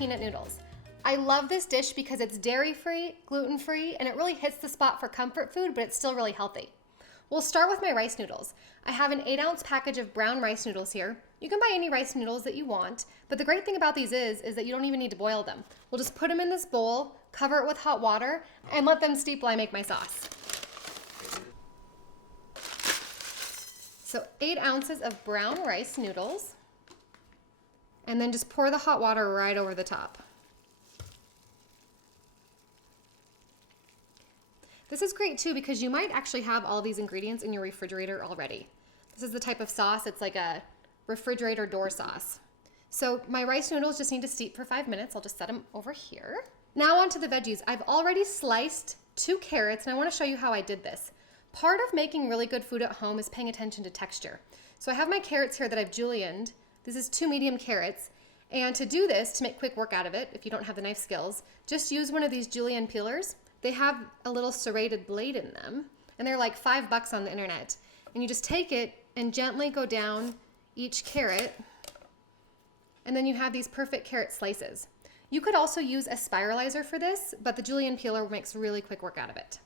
peanut noodles. I love this dish because it's dairy-free, gluten-free, and it really hits the spot for comfort food, but it's still really healthy. We'll start with my rice noodles. I have an 8-ounce package of brown rice noodles here. You can buy any rice noodles that you want, but the great thing about these is that you don't even need to boil them. We'll just put them in this bowl, cover it with hot water, and let them steep while I make my sauce. So 8 ounces of brown rice noodles, and then just pour the hot water right over the top. This is great too because you might actually have all these ingredients in your refrigerator already. This is the type of sauce, it's like a refrigerator door sauce. So my rice noodles just need to steep for 5 minutes. I'll just set them over here. Now onto the veggies. I've already sliced 2 carrots and I want to show you how I did this. Part of making really good food at home is paying attention to texture. So I have my carrots here that I've julienned. This is 2 medium carrots. And to do this, to make quick work out of it, if you don't have the knife skills, just use one of these julienne peelers. They have a little serrated blade in them, and they're like $5 on the internet. And you just take it and gently go down each carrot, and then you have these perfect carrot slices. You could also use a spiralizer for this, but the julienne peeler makes really quick work out of it.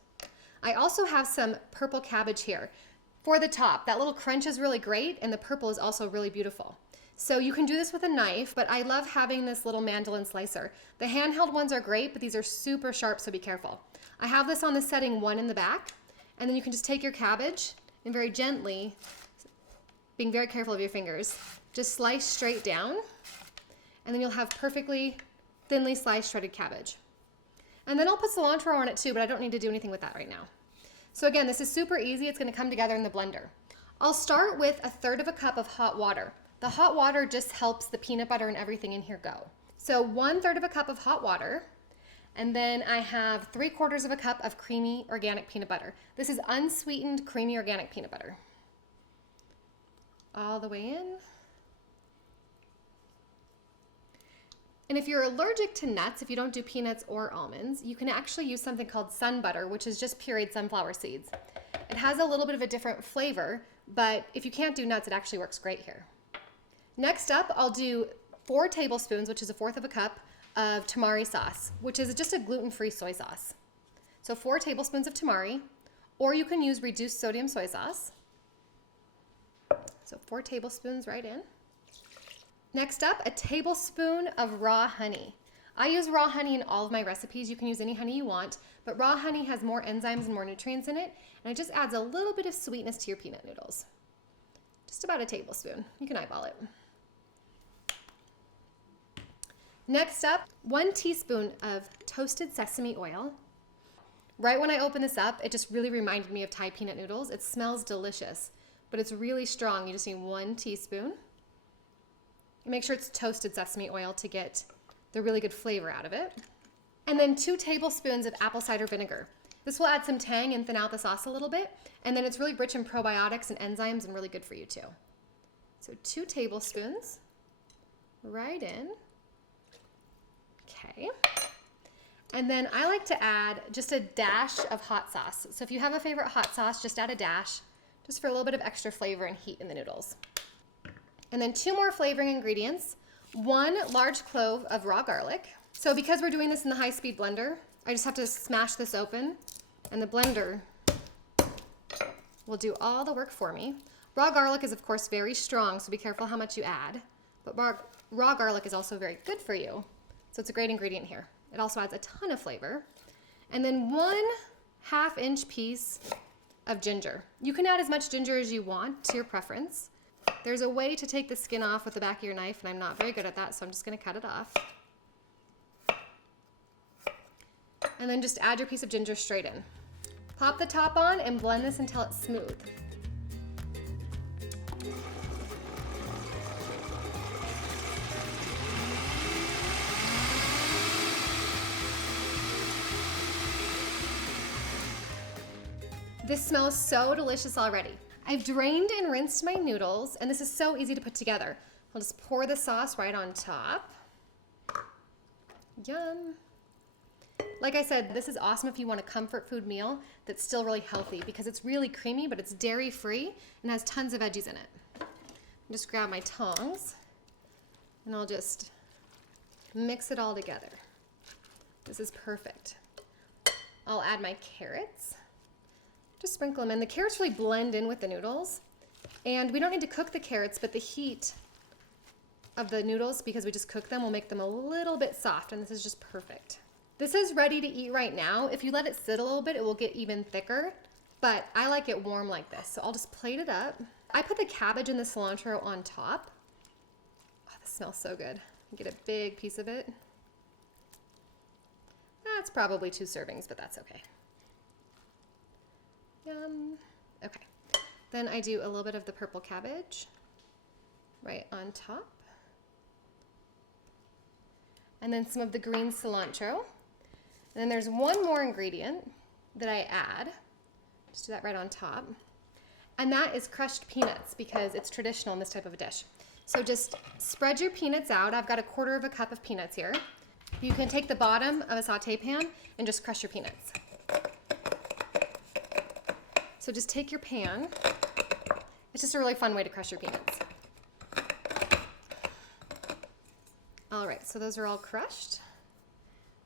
I also have some purple cabbage here. For the top, that little crunch is really great, and the purple is also really beautiful. So you can do this with a knife, but I love having this little mandolin slicer. The handheld ones are great, but these are super sharp, so be careful. I have this on the setting 1 in the back, and then you can just take your cabbage and very gently, being very careful of your fingers, just slice straight down, and then you'll have perfectly thinly sliced shredded cabbage. And then I'll put cilantro on it too, but I don't need to do anything with that right now. So again, this is super easy. It's going to come together in the blender. I'll start with 1/3 cup of hot water. The hot water just helps the peanut butter and everything in here go. So 1/3 cup of hot water, and then I have 3/4 cup of creamy organic peanut butter. This is unsweetened creamy organic peanut butter. All the way in. And if you're allergic to nuts, if you don't do peanuts or almonds, you can actually use something called sun butter, which is just pureed sunflower seeds. It has a little bit of a different flavor, but if you can't do nuts, it actually works great here. Next up, I'll do 4 tablespoons, which is 1/4 cup, of tamari sauce, which is just a gluten-free soy sauce. So 4 tablespoons of tamari, or you can use reduced sodium soy sauce. So 4 tablespoons right in. Next up, a tablespoon of raw honey. I use raw honey in all of my recipes. You can use any honey you want, but raw honey has more enzymes and more nutrients in it, and it just adds a little bit of sweetness to your peanut noodles. Just about a tablespoon. You can eyeball it. Next up, 1 teaspoon of toasted sesame oil. Right when I opened this up, it just really reminded me of Thai peanut noodles. It smells delicious, but it's really strong. You just need 1 teaspoon. Make sure it's toasted sesame oil to get the really good flavor out of it. And then 2 tablespoons of apple cider vinegar. This will add some tang and thin out the sauce a little bit, and then it's really rich in probiotics and enzymes and really good for you too. So 2 tablespoons right in. Okay. And then I like to add just a dash of hot sauce. So if you have a favorite hot sauce, just add a dash, just for a little bit of extra flavor and heat in the noodles. And then 2 more flavoring ingredients. 1 large clove of raw garlic. So because we're doing this in the high-speed blender, I just have to smash this open, and the blender will do all the work for me. Raw garlic is, of course, very strong, so be careful how much you add. But raw garlic is also very good for you, so it's a great ingredient here. It also adds a ton of flavor. And then 1 1/2-inch piece of ginger. You can add as much ginger as you want to your preference. There's a way to take the skin off with the back of your knife, and I'm not very good at that, so I'm just going to cut it off. And then just add your piece of ginger straight in. Pop the top on and blend this until it's smooth. This smells so delicious already. I've drained and rinsed my noodles, and this is so easy to put together. I'll just pour the sauce right on top. Yum. Like I said, this is awesome if you want a comfort food meal that's still really healthy because it's really creamy, but it's dairy-free and has tons of veggies in it. Just grab my tongs, and I'll just Mix it all together. This is perfect. I'll add my carrots. Just sprinkle them in. The carrots really blend in with the noodles. And we don't need to cook the carrots, but the heat of the noodles, because we just cook them, will make them a little bit soft, and this is just perfect. This is ready to eat right now. If you let it sit a little bit, it will get even thicker, but I like it warm like this. So I'll just plate it up. I put the cabbage and the cilantro on top. Oh, this smells so good. Get a big piece of it. That's probably 2 servings, but that's okay. Yum. Okay. Then I do a little bit of the purple cabbage right on top. And then some of the green cilantro. And then there's one more ingredient that I add. Just do that right on top. And that is crushed peanuts, because it's traditional in this type of a dish. So just spread your peanuts out. I've got 1/4 cup of peanuts here. You can take the bottom of a saute pan and just crush your peanuts. So just take your pan. It's just a really fun way to crush your peanuts. All right, so those are all crushed.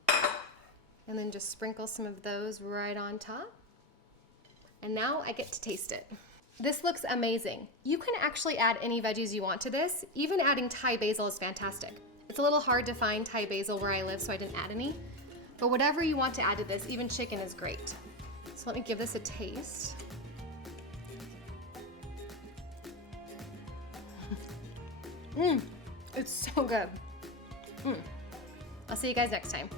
And then just sprinkle some of those right on top. And now I get to taste it. This looks amazing. You can actually add any veggies you want to this. Even adding Thai basil is fantastic. It's a little hard to find Thai basil where I live, so I didn't add any. But whatever you want to add to this, even chicken is great. So let me give this a taste. It's so good. I'll see you guys next time.